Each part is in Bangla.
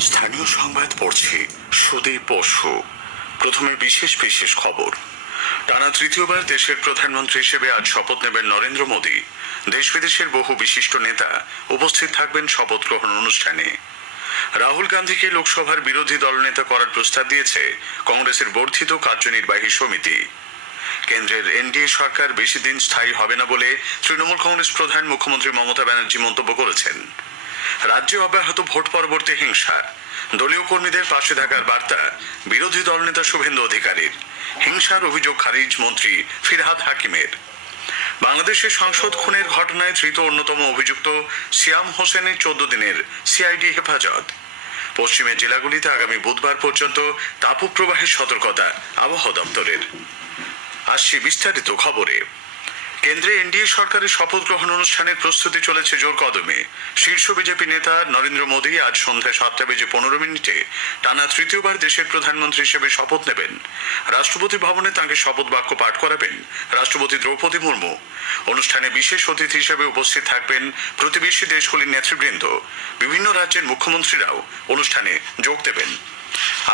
স্থানীয় সংবাদ পড়ছি সুদীপ বসু। প্রথমে বিশেষ বিশেষ খবর। টানা তৃতীয়বার দেশের প্রধানমন্ত্রী হিসেবে আজ শপথ নেবেন নরেন্দ্র মোদী। দেশ বিদেশের বহু বিশিষ্ট নেতা উপস্থিত থাকবেন শপথ গ্রহণ অনুষ্ঠানে। রাহুল গান্ধীকে লোকসভার বিরোধী দলনেতা করার প্রস্তাব দিয়েছে কংগ্রেসের বর্ধিত কার্যনির্বাহী সমিতি। কেন্দ্রের এনডিএ সরকার বেশি দিন স্থায়ী হবে না বলে তৃণমূল কংগ্রেস প্রধান মুখ্যমন্ত্রী মমতা ব্যানার্জি মন্তব্য করেছেন। রাজ্যে অব্যাহত ভোট পরবর্তী হিংসা, দলীয় কর্মীদের পাশে থাকার বার্তা বিরোধী দলনেতা শুভেন্দু অধিকারীর। হিংসার অভিযোগ খারিজ মন্ত্রী ফিরহাদ হাকিমের। বাংলাদেশের সংসদ খুনের ঘটনায় ধৃত অন্যতম অভিযুক্ত সিয়াম হোসেনের 14 দিনের সিআইডি হেফাজত। পশ্চিমের জেলাগুলিতে আগামী বুধবার পর্যন্ত তাপপ্রবাহের সতর্কতা আবহাওয়া দপ্তরের। আসছি বিস্তারিত খবরে। কেন্দ্রে এনডিএ সরকারের শপথ গ্রহণ অনুষ্ঠানের প্রস্তুতি চলেছে জোর কদমে। শীর্ষ বিজেপি নেতা নরেন্দ্র মোদী আজ সন্ধ্যায় 7:15 টানা তৃতীয়বার দেশের প্রধানমন্ত্রী হিসেবে শপথ নেবেন। রাষ্ট্রপতি ভবনে তাঁকে শপথ বাক্য পাঠ করাবেন রাষ্ট্রপতি দ্রৌপদী মুর্মু। অনুষ্ঠানে বিশেষ অতিথি হিসেবে উপস্থিত থাকবেন প্রতিবেশী দেশগুলির নেতৃবৃন্দ। বিভিন্ন রাজ্যের মুখ্যমন্ত্রীরাও অনুষ্ঠানে যোগ দেবেন।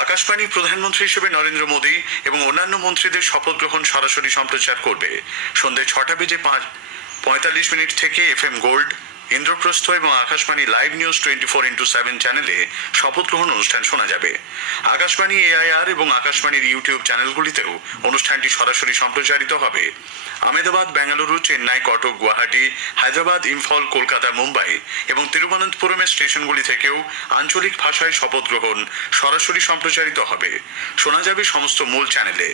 আকাশবাণী প্রধানমন্ত্রী হিসেবে নরেন্দ্র মোদী এবং অন্যান্য মন্ত্রীদের শপথ গ্রহণ সরাসরি সম্প্রচার করবে। সন্ধ্যে 6:45 থেকে FM গোল্ড, ইন্দ্রপ্রস্থ এবং আকাশবাণী লাইভ নিউজ 24x7 চ্যানেলে শপথ গ্রহণ অনুষ্ঠান শোনা যাবে। আকাশবাণী AIR এবং আকাশবাণীর ইউটিউব চ্যানেলগুলিতেও অনুষ্ঠানটি সরাসরি সম্প্রচারিত হবে। আহমেদাবাদ, বেঙ্গালুরু, চেন্নাই, কটক, গুয়াহাটি, হায়দ্রাবাদ, ইম্ফল, কলকাতা, মুম্বাই এবং তিরুবনন্তপুরমের স্টেশনগুলি থেকেও আঞ্চলিক ভাষায় শপথ গ্রহণ সরাসরি সম্প্রচারিত হবে। শোনা যাবে সমস্ত মূল চ্যানেলে।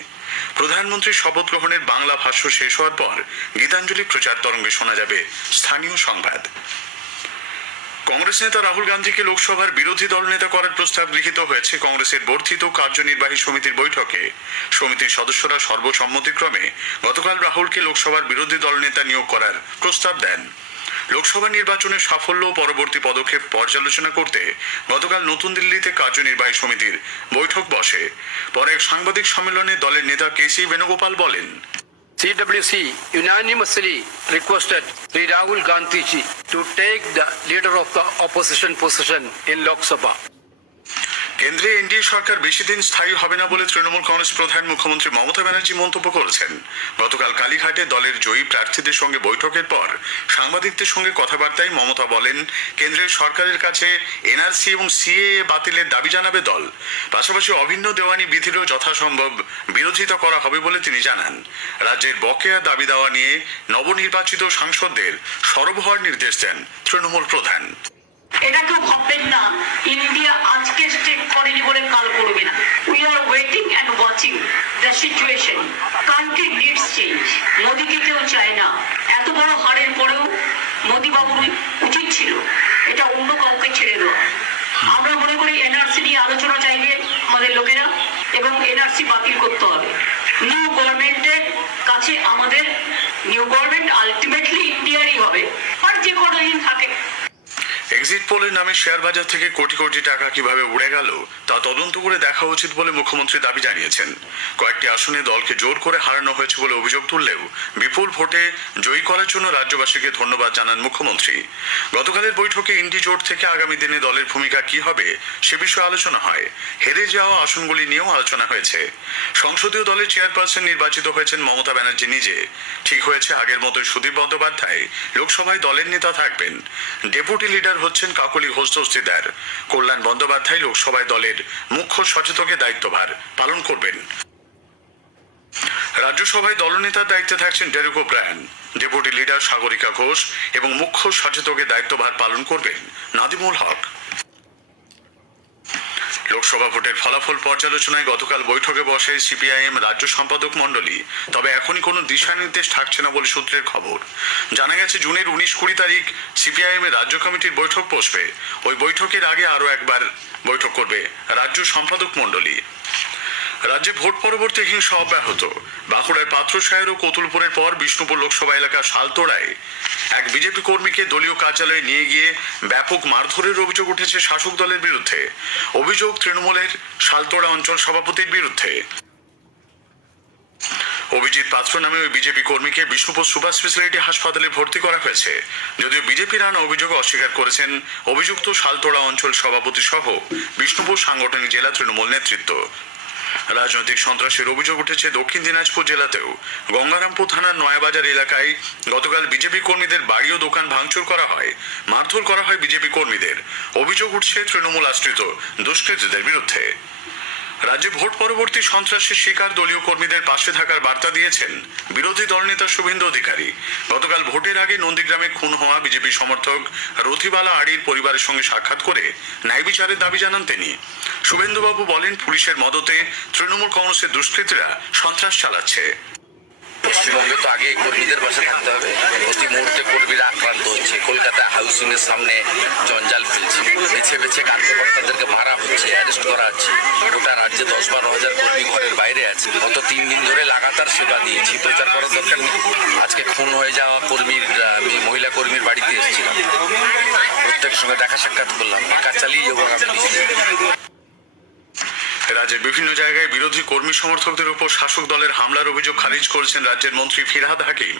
প্রধানমন্ত্রীর শপথ গ্রহণের বাংলা ভাষ্য শেষ হওয়ার পর গীতাঞ্জলি প্রচার তরঙ্গে শোনা যাবে স্থানীয় সংবাদ। কংগ্রেস নেতা রাহুল গান্ধীকে লোকসভার বিরোধী দল নেতা করার প্রস্তাব গৃহীত হয়েছে কংগ্রেসের বর্ধিত কার্যনির্বাহী সমিতির বৈঠকে। সমিতির সদস্যরা সর্বসম্মতিক্রমে গতকাল রাহুলকে লোকসভার বিরোধী দল নেতা নিয়োগ করার প্রস্তাব দেন। লোকসভা নির্বাচনের সাফল্য ও পরবর্তী পদক্ষেপ পর্যালোচনা করতে গতকাল নতুন দিল্লিতে কার্যনির্বাহী সমিতির বৈঠক বসে। পরে এক সাংবাদিক সম্মেলনে দলের নেতা KC বেণুগোপাল বলেন, CWC unanimously requested Sri Rahul Gandhi ji to take the leader of the opposition position in Lok Sabha. কেন্দ্রে এনডিএ সরকার বেশি দিন স্থায়ী হবে না বলে তৃণমূল কংগ্রেস প্রধান মুখ্যমন্ত্রী মমতা ব্যানার্জি মন্তব্য করেছেন। গতকাল কালীঘাটে দলের জয়ী প্রার্থীদের সঙ্গে বৈঠকের পর সাংবাদিকদের সঙ্গে কথাবার্তায় মমতা বলেন, কেন্দ্রের সরকারের কাছে NRC এবং CAA বাতিলের দাবি জানাবে দল। পাশাপাশি অভিন্ন দেওয়ানি বিধিরও যথাসম্ভব বিরোধিতা করা হবে বলে তিনি জানান। রাজ্যের বকেয়া দাবি দেওয়া নিয়ে নবনির্বাচিত সাংসদদের সরব হওয়ার নির্দেশ দেন তৃণমূল প্রধান। এটা কেউ ভাববেন না ইন্ডিয়া আজকে স্টেপ করেনি বলে কাল করবে না। We are waiting and watching the situation. Country needs change. মোদিকে কেউ চায় না। এত বড় হারের পরেও মোদি বাবুর উচিত ছিল এটা অন্য কাউকে ছেড়ে দেওয়া। আমরা মনে করি NRC নিয়ে আলোচনা চাইবে আমাদের লোকেরা এবং NRC বাতিল করতে হবে। নিউ গভর্নমেন্টের কাছে আমাদের নিউ গভর্নমেন্ট আলটিমেটলি ইন্ডিয়ারই হবে, আর যে কোনো দিন থাকে। এক্সিট পোলের নামে শেয়ার বাজার থেকে কোটি কোটি টাকা কিভাবে উড়ে গেল তা তদন্ত করে দেখা উচিত বলে মুখ্যমন্ত্রী দাবি জানিয়েছেন। কয়েকটি আসনে দলকে জোর করে হারানো হয়েছে বলে অভিযোগ তুললেও বিপুল ভোটে জয়ী করার জন্য রাজ্যবাসীকে ধন্যবাদ জানান মুখ্যমন্ত্রী। গতকালের বৈঠকে ইন্ডি জোট থেকে আগামী দিনে দলের ভূমিকা কি হবে সে বিষয়ে আলোচনা হয়। হেরে যাওয়া আসনগুলি নিয়েও আলোচনা হয়েছে। সংসদীয় দলের চেয়ারপারসন নির্বাচিত হয়েছেন মমতা ব্যানার্জি নিজে। ঠিক হয়েছে আগের মতো সুদীপ বন্দ্যোপাধ্যায় লোকসভায় দলের নেতা থাকবেন। ডেপুটি লিডার হচ্ছেন কাকলি ঘোষ দস্তিদার। কল্যাণ বন্দ্যোপাধ্যায় লোকসভায় দলের মুখ্য সচেতকের দায়িত্বভার পালন করবেন। রাজ্যসভায় দলনেতার দায়িত্বে থাকছেন Derek O'Brien. Deputy leader Sagarika Ghosh এবং মুখ্য সচেতকের দায়িত্বভার পালন করবেন নাদিমুল হক। লোকসভা ভোটের ফলাফল পর্যালোচনায় গতকাল বৈঠকে বসে CPIM রাজ্য সম্পাদক মণ্ডলী। তবে এখনই কোনো দিশানির্দেশ থাকছে না বলে সূত্রের খবর। জানা গেছে জুনের 19-20 তারিখ CPIM এর রাজ্য কমিটির বৈঠক বসবে। ওই বৈঠকের আগে আরও একবার বৈঠক করবে রাজ্য সম্পাদক মণ্ডলী। রাজ্যে ভোট পরবর্তী হিংসা অব্যাহত। বাঁকুড়ার পাত্রসায়ের ও কতুলপুরের পর বিষ্ণুপুর লোকসভা এলাকার শালতোড়ায় এক বিজেপি কর্মীকে দলীয় কার্যালয়ে নিয়ে গিয়ে ব্যাপক মারধরের অভিযোগ উঠেছে শাসক দলের বিরুদ্ধে। অভিযোগ তৃণমূলের শালতোড়া অঞ্চল সভাপতির বিরুদ্ধে। অভিজিৎ পাত্র নামে ওই বিজেপি কর্মীকে বিষ্ণুপুর সুপার স্পেশালিটি হাসপাতালে ভর্তি করা হয়েছে। যদিও বিজেপির আনা অভিযোগ অস্বীকার করেছেন অভিযুক্ত শালতোড়া অঞ্চল সভাপতি সহ বিষ্ণুপুর সাংগঠনিক জেলা তৃণমূল নেতৃত্ব। রাজনৈতিক সন্ত্রাসের অভিযোগ উঠেছে দক্ষিণ দিনাজপুর জেলাতেও। গঙ্গারামপুর থানার নয়াবাজার এলাকায় গতকাল বিজেপি কর্মীদের বাড়ি ও দোকান ভাঙচুর করা হয়, মারধর করা হয় বিজেপি কর্মীদের। অভিযোগ উঠছে তৃণমূল আশ্রিত দুষ্কৃতীদের বিরুদ্ধে। রাজ্যে ভোট পরবর্তী সন্ত্রাসের শিকার দলীয় কর্মীদের পাশে থাকার বার্তা দিয়েছেন বিরোধী দলনেতা শুভেন্দু অধিকারী। গতকাল ভোটের আগে নন্দীগ্রামে খুন হওয়া বিজেপি সমর্থক রথিবালা আড়ির পরিবারের সঙ্গে সাক্ষাৎ করে ন্যায় বিচারের দাবি জানান তিনি। শুভেন্দুবাবু বলেন, পুলিশের মদতে তৃণমূল কংগ্রেসের দুষ্কৃতীরা সন্ত্রাস চালাচ্ছে। পশ্চিমবঙ্গে তো আগে কর্মীদের পাশে থাকতে হবে। প্রতি মুহূর্তে কর্মীরা আক্রান্ত হচ্ছে। কলকাতা হাউসিং এর সামনে জঞ্জাল ফেলছে, বেছে বেছে কার্যকর্তাদেরকে মারা হচ্ছে, অ্যারেস্ট করা হচ্ছে। গোটা রাজ্যে 10-12 হাজার কর্মী ঘরের বাইরে আছে। গত 3 দিন ধরে লাগাতার সেবা দিয়েছি, প্রচার করার দরকার নেই। আজকে খুন হয়ে যাওয়া কর্মীর আমি মহিলা কর্মীর বাড়িতে এসেছিলাম, প্রত্যেকের সঙ্গে দেখা সাক্ষাৎ করলাম। কাজ চালিয়ে যাবো আগামী দিনে। রাজ্যের বিভিন্ন জায়গায় বিরোধী কর্মী সমর্থকদের উপর শাসক দলের হামলার অভিযোগ খারিজ করেছেন রাজ্যের মন্ত্রী ফিরহাদ হাকিম।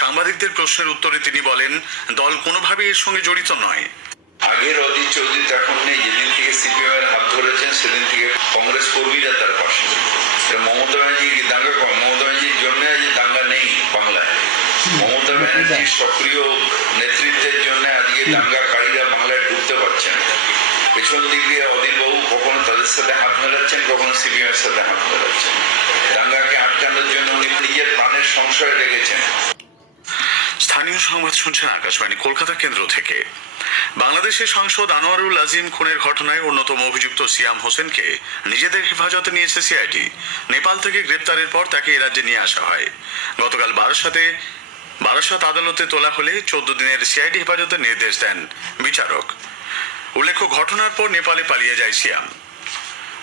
সাংবাদিকদের প্রশ্নের উত্তরে তিনি বলেন, দল কোনোভাবেই এর সঙ্গে জড়িত নয়। আগের অধীর চৌধুরী এখন নেই। যেদিন থেকে সিপিএম এর হাত ধরেছেন সেদিন থেকে কংগ্রেস কর্মীরা তার পাশে। মমতা ব্যানার্জি মমতা ব্যানার্জির জন্য আজ দাঙ্গা নেই বাংলায়। মমতা ব্যানার্জির সক্রিয় নেতৃত্বের জন্য আজকে দাঙ্গাকারীরা বাংলায় ঢুকতে পারছেন। পেছন দিক দিয়ে অধীরবাবু কখনো তাদের সাথে হাত মেলাচ্ছেন, কখনো সিপিএম এর সাথে হাত মেলাচ্ছেন। দাঙ্গাকে আটকানোর জন্য উনি নিজের প্রাণের সংশয় রেখেছেন। স্থানীয় সংবাদ শুনছেন আকাশবাণী কলকাতা কেন্দ্র থেকে। বাংলাদেশের সাংসদ আনোয়ারুল আজিম খুনের ঘটনায় অন্যতম অভিযুক্ত সিয়াম হোসেনকে নিজেদের হেফাজতে নিয়েছে সিআইডি। নেপাল থেকে গ্রেপ্তারের পর তাকে এ রাজ্যে নিয়ে আসা হয়। গতকাল বারাসাত আদালতে তোলা হলে 14 দিনের সিআইডি হেফাজতের নির্দেশ দেন বিচারক। উল্লেখ্য, ঘটনার পর নেপালে পালিয়ে যায় সিয়াম।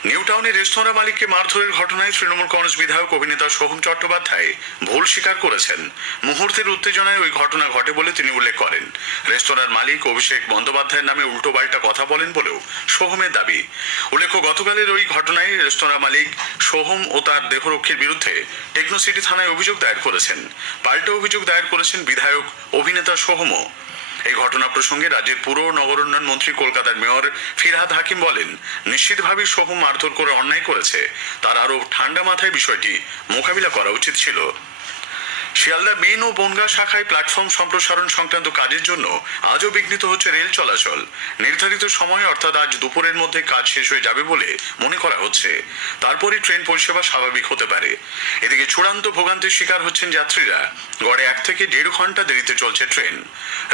নিউ টাউনে রেস্তোরাঁ মালিককে মারধরের ঘটনায় তৃণমূল কংগ্রেস বিধায়ক অভিনেতা সোহম চট্টোপাধ্যায় ভুল স্বীকার করেছেন। মুহূর্তের উত্তেজনায় ওই ঘটনা ঘটে বলে তিনি উল্লেখ করেন। রেস্তোরাঁর মালিক অভিষেক বন্দ্যোপাধ্যায়ের নামে উল্টোপাল্টা কথা বলেন বলেও সোহমের দাবি। উল্লেখ্য, গতকালের ওই ঘটনায় রেস্তোরাঁ মালিক সোহম ও তার দেহরক্ষীর বিরুদ্ধে টেকনোসিটি থানায় অভিযোগ দায়ের করেছেন। পাল্টা অভিযোগ দায়ের করেছেন বিধায়ক অভিনেতা সোহমও। এই ঘটনা প্রসঙ্গে রাজ্যের পুর ও নগর উন্নয়ন মন্ত্রী কলকাতার মেয়র ফিরহাদ হাকিম বলেন, নিশ্চিতভাবেই সোহম মারধর করে অন্যায় করেছে। তার আরও ঠান্ডা মাথায় বিষয়টি মোকাবিলা করা উচিত ছিল। শিয়ালদা মেন ও বনগাঁ শাখায় প্ল্যাটফর্ম সম্প্রসারণ সংক্রান্ত কাজের জন্য আজও বিঘ্নিত হচ্ছে রেল চলাচল। নির্ধারিত সময় অর্থাৎ আজ দুপুরের মধ্যে কাজ শেষ হয়ে যাবে বলে মনে করা হচ্ছে। তারপরই ট্রেন পরিষেবা স্বাভাবিক হতে পারে। এদিকে চূড়ান্ত ভোগান্তির শিকার হচ্ছেন যাত্রীরা। গড়ে 1 থেকে 1.5 ঘন্টা দেরিতে চলছে ট্রেন।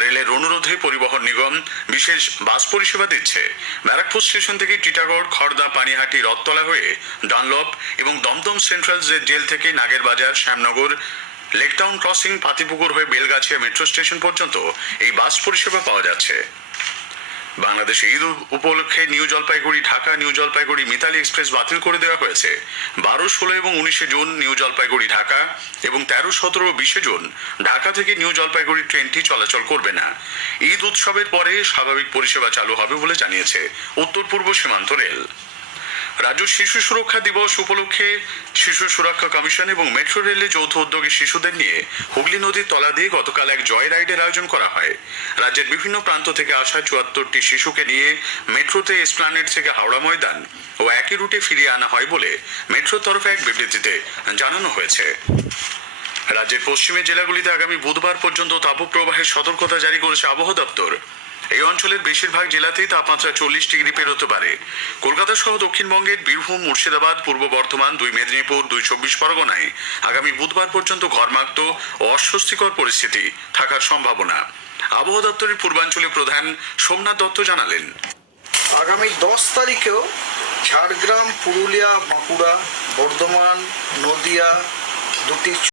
রেলের অনুরোধে পরিবহন নিগম বিশেষ বাস পরিষেবা দিচ্ছে। ব্যারাকপুর স্টেশন থেকে টিটাগড়, খড়দা, পানিহাটি, রথতলা হয়ে ডানলপ এবং দমদম সেন্ট্রাল জেল থেকে নাগেরবাজার, শ্যামনগর, লেকটাউন ক্রসিং, পাতিপুকুর হয়ে বেলগাছিয়া মেট্রো স্টেশন পর্যন্ত এই বাস পরিষেবা পাওয়া যাচ্ছে। বাংলাদেশে ঈদ উপলক্ষে নিউ জলপাইগুড়ি ঢাকা নিউ জলপাইগুড়ি মিতালি এক্সপ্রেস বাতিল করে দেওয়া হয়েছে। 12, 16 এবং 19 জুন নিউ জলপাইগুড়ি ঢাকা এবং 13, 17 ও 20 জুন ঢাকা থেকে নিউ জলপাইগুড়ি ট্রেনটি চলাচল করবে না। ঈদ উৎসবের পরে স্বাভাবিক পরিষেবা চালু হবে বলে জানিয়েছে উত্তর পূর্ব সীমান্ত রেল। রাজ্য শিশু সুরক্ষা দিবস উপলক্ষে শিশু সুরক্ষা কমিশন এবং মেট্রো রেলে যৌথ উদ্যোগে শিশুদের নিয়ে হুগলি নদীর তলা দিয়ে গতকাল এক জয় রাইডের আয়োজন করা হয়। রাজ্যের বিভিন্ন প্রান্ত থেকে আসা 74টি শিশুকে নিয়ে মেট্রোতে এসপ্ল্যানেড থেকে হাওড়া ময়দান ও একই রুটে ফিরিয়ে আনা হয় বলে মেট্রোর তরফে এক বিবৃতিতে জানানো হয়েছে। রাজ্যের পশ্চিমের জেলাগুলিতে আগামী বুধবার পর্যন্ত তাপপ্রবাহের সতর্কতা জারি করেছে আবহাওয়া দপ্তর। এই অঞ্চলের বেশিরভাগ জেলাতেই তাপমাত্রা 40 ডিগ্রি পেরোতে পারে। কলকাতা সহ দক্ষিণবঙ্গের বীরভূম, মুর্শিদাবাদ, পূর্ব বর্ধমান, 2 মেদিনীপুর, 2 চব্বিশ পরগনায় আগামী বুধবার পর্যন্ত ঘর্মাক্ত ও অস্বস্তিকর পরিস্থিতি থাকার সম্ভাবনা। আবহাওয়া দপ্তরের পূর্বাঞ্চলীয় প্রধান সোমনাথ দত্ত জানালেন, আগামী 10 তারিখেও ঝাড়গ্রাম, পুরুলিয়া, বাঁকুড়া, বর্ধমান, নদিয়া, 2টি